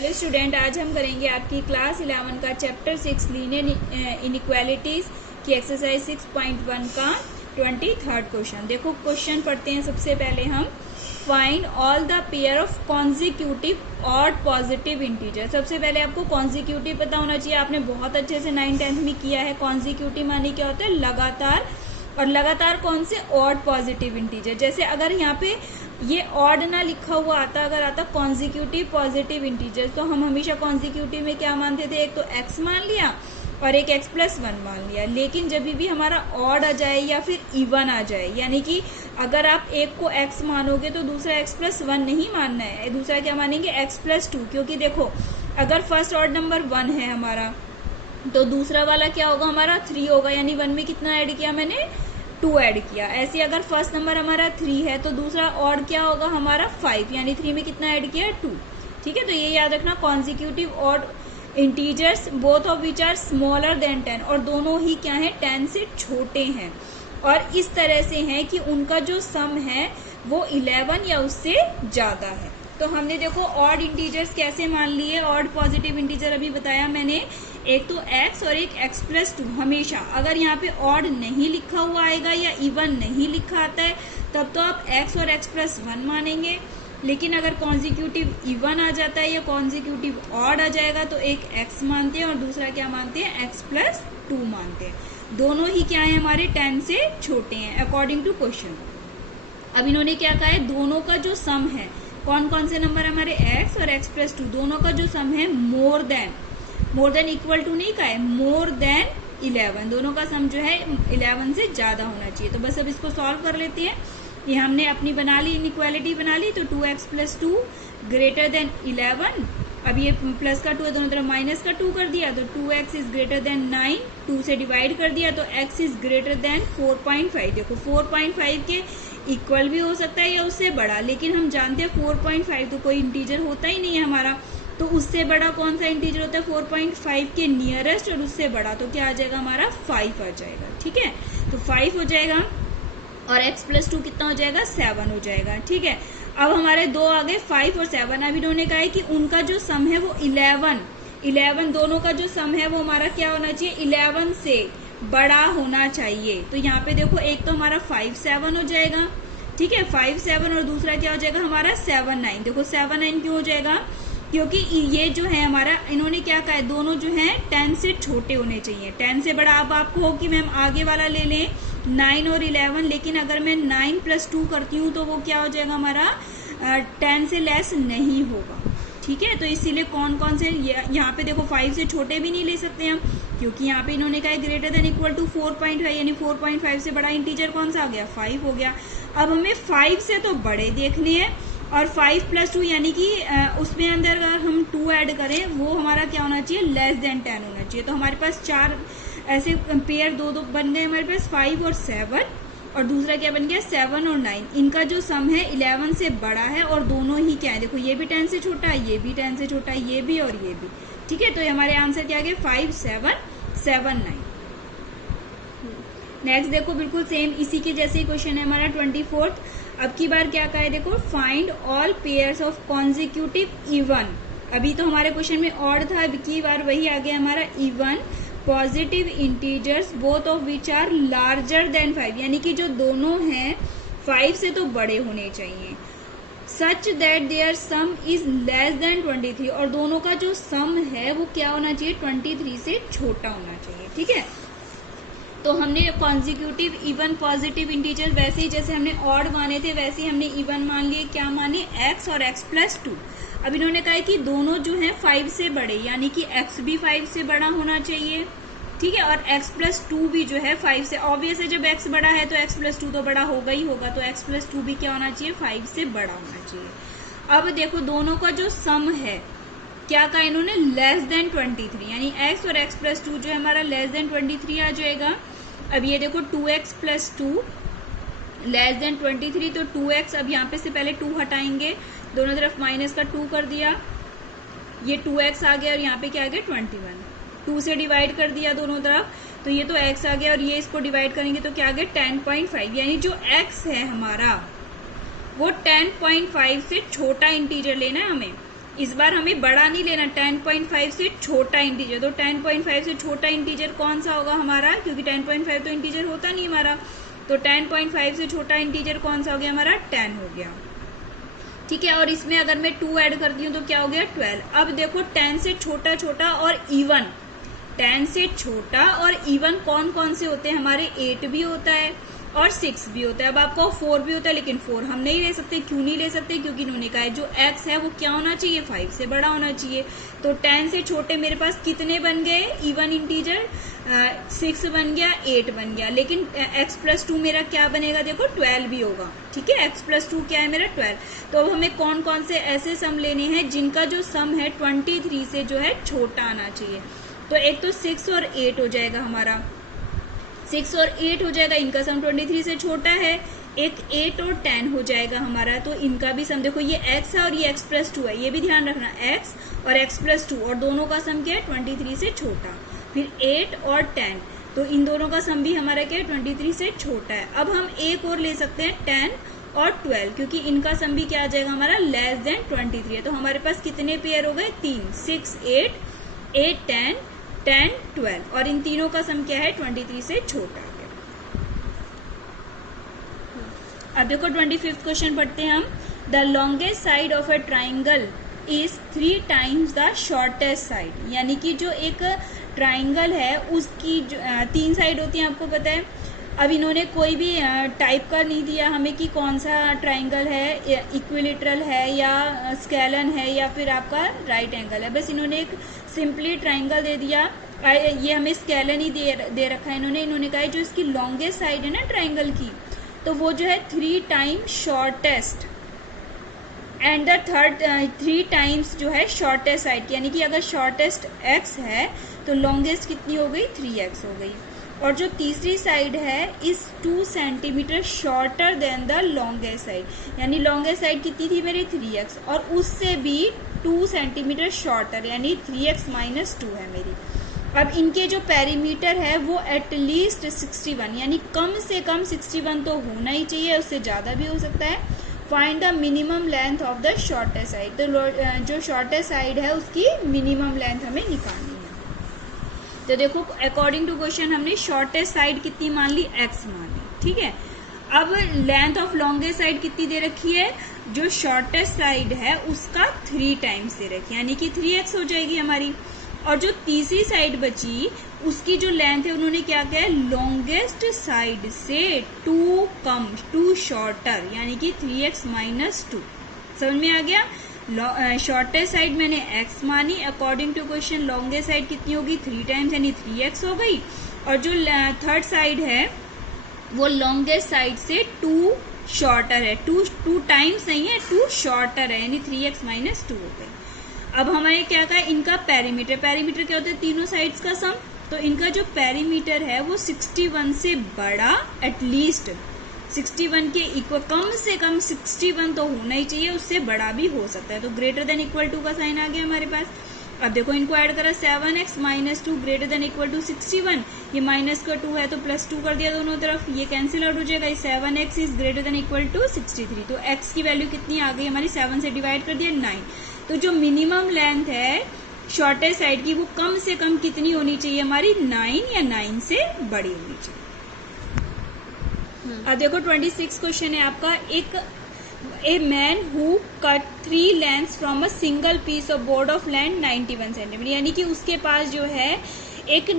Hello student, आज हम करेंगे आपकी क्लास 11 का चैप्टर 6 लीनियर इनइक्वालिटीज की एक्सरसाइज 6.1 का 23rd क्वेश्चन। देखो क्वेश्चन पढ़ते हैं। सबसे पहले हम find all the pair of consecutive odd positive integer. सबसे पहले आपको कॉन्जिक्यूटिव पता होना चाहिए। आपने बहुत अच्छे से 9th-10th में किया है। कॉन्जिक्यूटिव माने क्या होता है? लगातार। और लगातार कौन से? Odd positive integer. जैसे अगर यहाँ पे ये ऑड ना लिखा हुआ आता, अगर आता कॉन्जिक्यूटिव पॉजिटिव इंटीजर, तो हम हमेशा कॉन्जिक्यूटिव में क्या मानते थे? एक तो x मान लिया और एक x+1 मान लिया। लेकिन जब भी हमारा ऑड आ जाए या फिर इवन आ जाए, यानी कि अगर आप एक को x मानोगे तो दूसरा x+1 नहीं मानना है, दूसरा क्या मानेंगे? x+2। क्योंकि देखो अगर फर्स्ट ऑड नंबर 1 है हमारा, तो दूसरा वाला क्या होगा? हमारा 3 होगा। यानी 1 में कितना ऐड किया मैंने? 2 ऐड किया। ऐसे अगर फर्स्ट नंबर हमारा 3 है तो दूसरा ऑड क्या होगा? हमारा 5, यानी 3 में कितना ऐड किया? 2। ठीक है, तो ये याद रखना। Consecutive odd integers both of which are smaller than 10, और दोनों ही क्या है? 10 से छोटे हैं, और इस तरह से हैं कि उनका जो सम है वो 11 या उससे ज्यादा है। तो हमने देखो ऑड इंटीजर्स कैसे मान लिए, ऑड पॉजिटिव इंटीजर अभी बताया मैंने। एक तो x और एक x+2। हमेशा अगर यहाँ पे ऑड नहीं लिखा हुआ आएगा या इवन नहीं लिखा आता है, तब तो आप x और x+1 मानेंगे। लेकिन अगर कॉन्जिक्यूटिव इवन आ जाता है या कॉन्जिक्यूटिव ऑड आ जाएगा, तो एक x मानते हैं और दूसरा क्या मानते हैं? x+2 मानते हैं। दोनों ही क्या है? हमारे 10 से छोटे हैं अकॉर्डिंग टू क्वेश्चन। अब इन्होंने क्या कहा है? दोनों का जो सम है, कौन कौन से नंबर हमारे? x और x+2, दोनों का जो सम है मोर देन इक्वल टू नहीं कहा है, मोर देन 11। दोनों का सम जो है 11 से ज्यादा होना चाहिए। तो बस अब इसको सॉल्व कर लेते हैं। ये हमने अपनी बना ली, इनइक्वालिटी बना ली। तो 2x+2 ग्रेटर देन 11। अब ये प्लस का 2 है, दोनों तरफ माइनस का 2 कर दिया, तो 2x इज ग्रेटर देन 9। 2 से डिवाइड कर दिया तो x इज ग्रेटर देन 4.5। देखो 4.5 के इक्वल भी हो सकता है या उससे बड़ा, लेकिन हम जानते हैं 4.5 तो कोई इंटीजर होता ही नहीं है हमारा। तो उससे बड़ा कौन सा इंटीजर होता है? 4.5 के नियरेस्ट, और उससे बड़ा तो क्या आ जाएगा हमारा? 5 आ जाएगा। ठीक है, तो 5 हो जाएगा, और x+2 कितना हो जाएगा? 7 हो जाएगा। ठीक है, अब हमारे दो आ गए, 5 और 7। अब इन्होंने कहा है कि उनका जो सम है वो 11 दोनों का जो सम है वो हमारा क्या होना चाहिए? 11 से बड़ा होना चाहिए। तो यहाँ पे देखो एक तो हमारा 5 7 हो जाएगा। ठीक है, 5 7, और दूसरा क्या हो जाएगा हमारा? 7 9। देखो 7 9 क्यों हो जाएगा? क्योंकि ये जो है हमारा, इन्होंने क्या कहा है? दोनों जो है 10 से छोटे होने चाहिए, 10 से बड़ा। अब आपको हो कि मैम आगे वाला ले लें 9 और 11, लेकिन अगर मैं 9+2 करती हूँ तो वो क्या हो जाएगा हमारा? 10 से लेस नहीं होगा। ठीक है, तो इसीलिए कौन से यहाँ पे देखो 5 से छोटे भी नहीं ले सकते हम, क्योंकि यहाँ पे इन्होंने कहा ग्रेटर देन इक्वल टू 4.5, यानी 4.5 से बड़ा इंटीजर कौन सा आ गया? 5 हो गया। अब हमें 5 से तो बड़े देखने हैं, और 5+2 यानी कि उसमें अंदर अगर हम 2 ऐड करें, वो हमारा क्या होना चाहिए? लेस देन 10 होना चाहिए। तो हमारे पास 4 ऐसे पेयर दो बन गए हमारे पास, 5 और 7, और दूसरा क्या बन गया? 7 और 9। इनका जो सम है 11 से बड़ा है, और दोनों ही क्या है? देखो ये भी 10 से छोटा है, ये भी 10 से छोटा है, ये भी और ये भी। ठीक है, तो हमारे आंसर क्या आ गया? 5 7 7 9। नेक्स्ट देखो बिल्कुल सेम इसी के जैसे क्वेश्चन है हमारा 24th। अब की बार क्या कहा है? देखो find all pairs of consecutive even. अभी तो हमारे क्वेश्चन में ऑड था, अब की बार वही आ गया हमारा even positive integers both of which are larger than 5, यानी कि जो दोनों हैं 5 से तो बड़े होने चाहिए। Such that their sum is less than 23, और दोनों का जो सम है वो क्या होना चाहिए? 23 से छोटा होना चाहिए। ठीक है, तो हमने कॉन्जिक्यूटिव इवन पॉजिटिव इंटीजर वैसे ही जैसे हमने ऑड माने थे वैसे ही हमने इवन मान लिए। क्या माने? x और x+2। अब इन्होंने कहा है कि दोनों जो है 5 से बड़े, यानी कि x भी 5 से बड़ा होना चाहिए। ठीक है, और x+2 भी जो है 5 से, ऑब्वियस है जब x बड़ा है तो x+2 तो बड़ा होगा ही होगा, तो x+2 भी क्या होना चाहिए? 5 से बड़ा होना चाहिए। अब देखो दोनों का जो सम है क्या कहा इन्होंने? लेस देन 23, यानी x और x+2 जो है हमारा लेस देन 23 आ जाएगा। अब ये देखो 2x+2 लेस देन 23, तो 2x, अब यहाँ पे से पहले 2 हटाएंगे, दोनों तरफ माइनस का 2 कर दिया, ये 2x आ गया, और यहाँ पे क्या आ गया? 21। 2 से डिवाइड कर दिया दोनों तरफ, तो ये तो x आ गया, और ये इसको डिवाइड करेंगे तो क्या आ गया? 10.5, यानी जो x है हमारा वो 10.5 से छोटा इंटीजर लेना है हमें। इस बार हमें बड़ा नहीं लेना, 10.5 से छोटा इंटीजर। तो 10.5 से छोटा इंटीजर कौन सा होगा हमारा, क्योंकि 10.5 तो इंटीजर होता नहीं हमारा, तो 10.5 से छोटा इंटीजर कौन सा हो गया हमारा, 10 हो गया, ठीक है। और इसमें अगर मैं 2 ऐड करती हूँ तो क्या हो गया, 12। अब देखो 10 से छोटा छोटा और इवन, 10 से छोटा और इवन कौन कौन से होते हैं हमारे, 8 भी होता है और 6 भी होता है। अब आपको 4 भी होता है, लेकिन 4 हम नहीं ले सकते। क्यों नहीं ले सकते, क्योंकि इन्होंने कहा है जो x है वो क्या होना चाहिए, 5 से बड़ा होना चाहिए। तो 10 से छोटे मेरे पास कितने बन गए इवन इंटीजर, 6 बन गया, 8 बन गया, लेकिन x प्लस 2 मेरा क्या बनेगा, देखो 12 भी होगा, ठीक है। x प्लस 2 क्या है मेरा, 12। तो अब हमें कौन कौन से ऐसे सम लेने हैं जिनका जो सम है 23 से जो है छोटा आना चाहिए। तो एक तो 6 और 8 हो जाएगा हमारा, 6 और 8 हो जाएगा, इनका सम 23 से छोटा है। एक 8 और 10 हो जाएगा हमारा, तो इनका भी सम, देखो ये x है और ये x प्लस 2 है, ये भी ध्यान रखना, x और x प्लस 2, और दोनों का सम क्या है 23 से छोटा। फिर 8 और 10, तो इन दोनों का सम भी हमारा क्या है 23 से छोटा है। अब हम एक और ले सकते हैं 10 और 12, क्योंकि इनका सम भी क्या आ जाएगा हमारा लेस देन 23 है। तो हमारे पास कितने पेयर हो गए, 3, 6, 8, 8, 10, 10, 12, और इन तीनों का सम क्या है 23 से छोटा है। अब देखो 25th क्वेश्चन पढ़ते हैं हम। The longest side of a triangle is 3 times the shortest side, यानी कि जो एक ट्राइंगल है उसकी 3 साइड होती है, आपको पता है। अब इन्होंने कोई भी टाइप का नहीं दिया हमें कि कौन सा ट्राइंगल है, इक्विलेटरल है या स्केलन है या फिर आपका राइट एंगल है, बस इन्होंने एक सिंपली ट्राइंगल दे दिया। ये हमें स्केलन ही दे रखा है इन्होंने कहा है जो इसकी लॉन्गेस्ट साइड है ना ट्राइंगल की, तो वो जो है 3 times shortest and the 3 times जो है शॉर्टेस्ट साइड, यानी कि अगर शॉर्टेस्ट x है तो लॉन्गेस्ट कितनी हो गई, 3x हो गई। और जो तीसरी साइड है इस 2 centimetre shorter than the longest side, यानी लॉन्गेस्ट साइड कितनी थी मेरी 3x, और उससे भी 2 सेंटीमीटर शॉर्टर, यानी 3x माइनस 2 है मेरी। अब इनके जो पेरीमीटर है वो एटलीस्ट 61, यानी कम से कम 61 तो होना ही चाहिए, उससे ज़्यादा भी हो सकता है। Find the minimum length of the shortest side, तो जो शॉर्टेस्ट साइड है उसकी मिनिमम लेंथ हमें निकालनी है। तो देखो अकॉर्डिंग टू क्वेश्चन हमने शॉर्टेस्ट साइड कितनी मान ली, x मान ली, ठीक है। अब लेंथ ऑफ लॉन्गेस्ट साइड कितनी दे रखी है, जो शॉर्टेस्ट साइड है उसका 3 टाइम्स दे रखी है, यानी कि 3x हो जाएगी हमारी। और जो तीसरी साइड बची उसकी जो लेंथ है उन्होंने क्या किया है, लॉन्गेस्ट साइड से 2 कम, 2 शॉर्टर, यानी कि 3x माइनस 2। समझ में आ गया, शॉर्टेस्ट साइड मैंने x मानी, according to question longest side कितनी होगी 3 टाइम्स, यानी 3x हो गई। और जो थर्ड साइड है वो लॉन्गेस्ट साइड से 2 शॉर्टर है, 2 टाइम्स नहीं है, 2 शॉर्टर है, यानी 3x माइनस 2 हो गई। अब हमारे क्या कहा, इनका पेरीमीटर, पेरीमीटर क्या होता है, तीनों साइड्स का सम। तो इनका जो पेरीमीटर है वो 61 से बड़ा, एटलीस्ट 61 के इक्वल, कम से कम 61 तो होना ही चाहिए, उससे बड़ा भी हो सकता है। तो ग्रेटर देन इक्वल टू का साइन आ गया हमारे पास। अब देखो इनको ऐड करा, 7x minus 2 greater than equal to 61, ये माइनस का 2 है तो प्लस 2 कर दिया दोनों तरफ, ये कैंसिल आउट हो जाएगा, 7x is greater than equal to 63। तो x की वैल्यू कितनी आ गई हमारी, 7 से डिवाइड कर दिया 9। तो जो मिनिमम लेंथ है शॉर्टेस्ट साइड की वो कम से कम कितनी होनी चाहिए हमारी, 9 या 9 से बड़ी होनी चाहिए। अब देखो 26 क्वेश्चन है आपका। A man who cut 3 lengths from a single piece of board of land 91 centimetre, यानी कि उसके पास जो है एक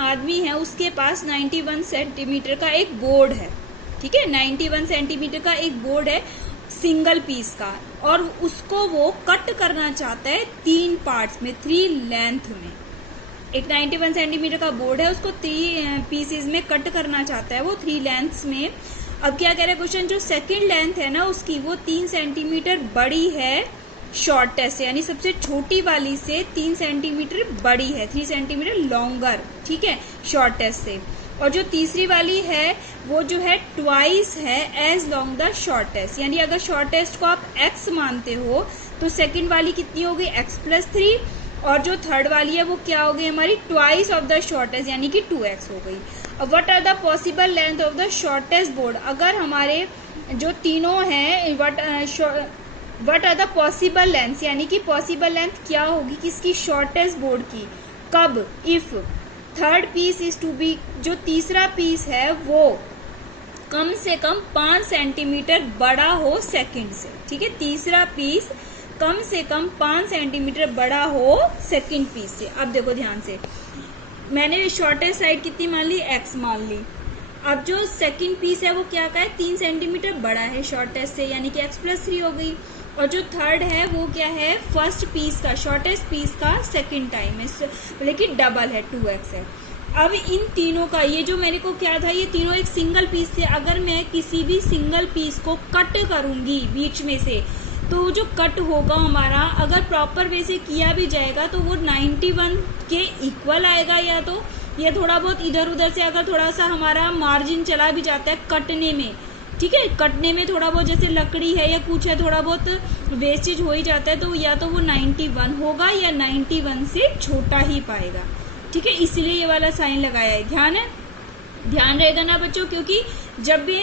आदमी है, उसके पास 91 सेंटीमीटर का एक बोर्ड है, ठीक है, 91 सेंटीमीटर का एक बोर्ड है सिंगल पीस का, और उसको वो कट करना चाहता है 3 पार्ट्स में, 3 लेंथ में। एक 91 सेंटीमीटर का बोर्ड है, उसको 3 पीसेस में कट करना चाहता है वो 3 लेंथ्स में। अब क्या कह रहा है क्वेश्चन, जो सेकंड लेंथ है ना उसकी वो 3 सेंटीमीटर बड़ी है शॉर्टेस्ट, यानी सबसे छोटी वाली से 3 सेंटीमीटर बड़ी है, 3 सेंटीमीटर लॉन्गर, ठीक है, शॉर्टेस्ट से। और जो तीसरी वाली है वो जो है ट्वाइस है एज लॉन्ग द शॉर्टेस्ट, यानी अगर शॉर्टेस्ट को आप x मानते हो तो सेकंड वाली कितनी हो गई, x प्लस 3, और जो थर्ड वाली है वो क्या हो गई हमारी, ट्वाइस ऑफ द शॉर्टेस्ट, यानी कि 2x हो गई। अब what are the possible length of the shortest board, अगर हमारे जो तीनों हैं what are the possible length, यानी कि पॉसिबल लेंथ क्या होगी किसकी, शॉर्टेस्ट बोर्ड की, कब, if third piece is to be, जो तीसरा पीस है वो कम से कम 5 सेंटीमीटर बड़ा हो सेकंड से, ठीक है, तीसरा पीस कम से कम 5 सेंटीमीटर बड़ा हो सेकंड पीस से। अब देखो ध्यान से, मैंने शॉर्टेस्ट साइड कितनी मान ली, x मान ली। अब जो सेकंड पीस है वो क्या का है, 3 सेंटीमीटर बड़ा है शॉर्टेस्ट से, यानी कि x+3 हो गई। और जो थर्ड है वो क्या है, फर्स्ट पीस का, शॉर्टेस्ट पीस का सेकंड टाइम है, लेकिन डबल है, 2x है। अब इन तीनों का, ये जो मेरे को क्या था, ये तीनों एक सिंगल पीस थे। अगर मैं किसी भी सिंगल पीस को कट करूंगी बीच में से, तो जो कट होगा हमारा, अगर प्रॉपर वे से किया भी जाएगा तो वो 91 के इक्वल आएगा, या थोड़ा बहुत इधर उधर से अगर थोड़ा सा हमारा मार्जिन चला भी जाता है कटने में, ठीक है, कटने में थोड़ा बहुत जैसे लकड़ी है या कुछ है, थोड़ा बहुत वेस्टेज हो ही जाता है, तो या तो वो 91 होगा या 91 से छोटा ही पाएगा, ठीक है, इसलिए ये वाला साइन लगाया है। ध्यान रहेगा ना बच्चों, क्योंकि जब भी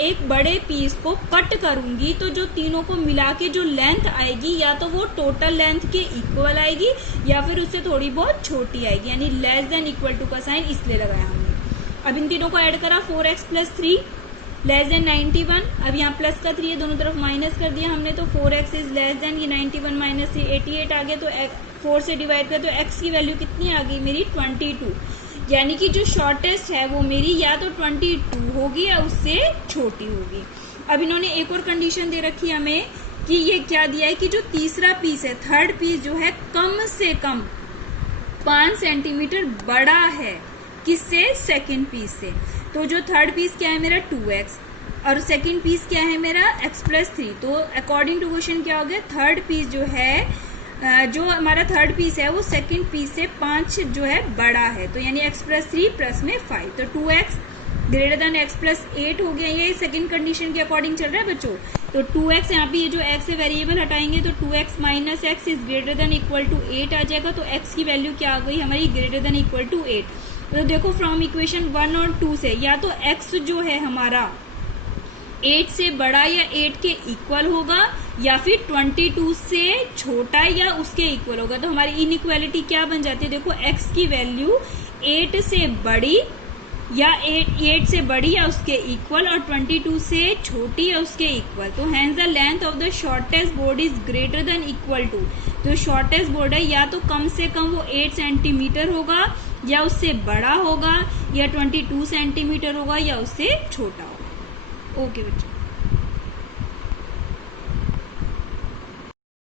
एक बड़े पीस को कट करूंगी तो जो तीनों को मिला के जो लेंथ आएगी, या तो वो टोटल लेंथ के इक्वल आएगी या फिर उससे थोड़ी बहुत छोटी आएगी, यानी लेस देन इक्वल टू का साइन इसलिए लगाया हमने। अब इन तीनों को ऐड करा, 4x+3 लेस देन 91। अब यहाँ प्लस का 3 है, दोनों तरफ माइनस कर दिया हमने, तो 4x इज लेस देन, ये 91 माइनस 3 88 आ गया, तो 4 से डिवाइड कर, तो x की वैल्यू कितनी आ गई मेरी, 22, यानी कि जो शॉर्टेस्ट है वो मेरी या तो 22 होगी या उससे छोटी होगी। अब इन्होंने एक और कंडीशन दे रखी है हमें कि ये क्या दिया है कि जो तीसरा पीस है, थर्ड पीस जो है कम से कम 5 सेंटीमीटर बड़ा है किससे, सेकंड पीस से। तो जो थर्ड पीस क्या है मेरा 2x और सेकंड पीस क्या है मेरा x+3, तो अकॉर्डिंग टू क्वेश्चन क्या हो गया, थर्ड पीस जो है, जो हमारा थर्ड पीस है वो सेकंड पीस से 5 जो है बड़ा है, तो यानी x+3 प्लस में 5, तो 2x ग्रेटर देन x+8 हो गया। ये सेकंड कंडीशन के अकॉर्डिंग चल रहा है बच्चों। तो 2x यहाँ पे ये जो x है वेरिएबल हटाएंगे तो 2x minus x is greater than equal to 8 आ जाएगा, तो x की वैल्यू क्या आ गई हमारी, ग्रेटर देन इक्वल टू 8। तो देखो फ्रॉम इक्वेशन 1 और 2 से या तो x जो है हमारा 8 से बड़ा या 8 के इक्वल होगा या फिर 22 से छोटा या उसके इक्वल होगा। तो हमारी इनइक्वालिटी क्या बन जाती है, देखो x की वैल्यू 8 से बड़ी या 8 से बड़ी या उसके इक्वल और 22 से छोटी या उसके इक्वल। तो hence the length of the shortest board is greater than equal to, जो शॉर्टेस्ट बोर्ड है या तो कम से कम वो 8 सेंटीमीटर होगा या उससे बड़ा होगा या 22 सेंटीमीटर होगा या उससे छोटा होगा। ओके बच्चों।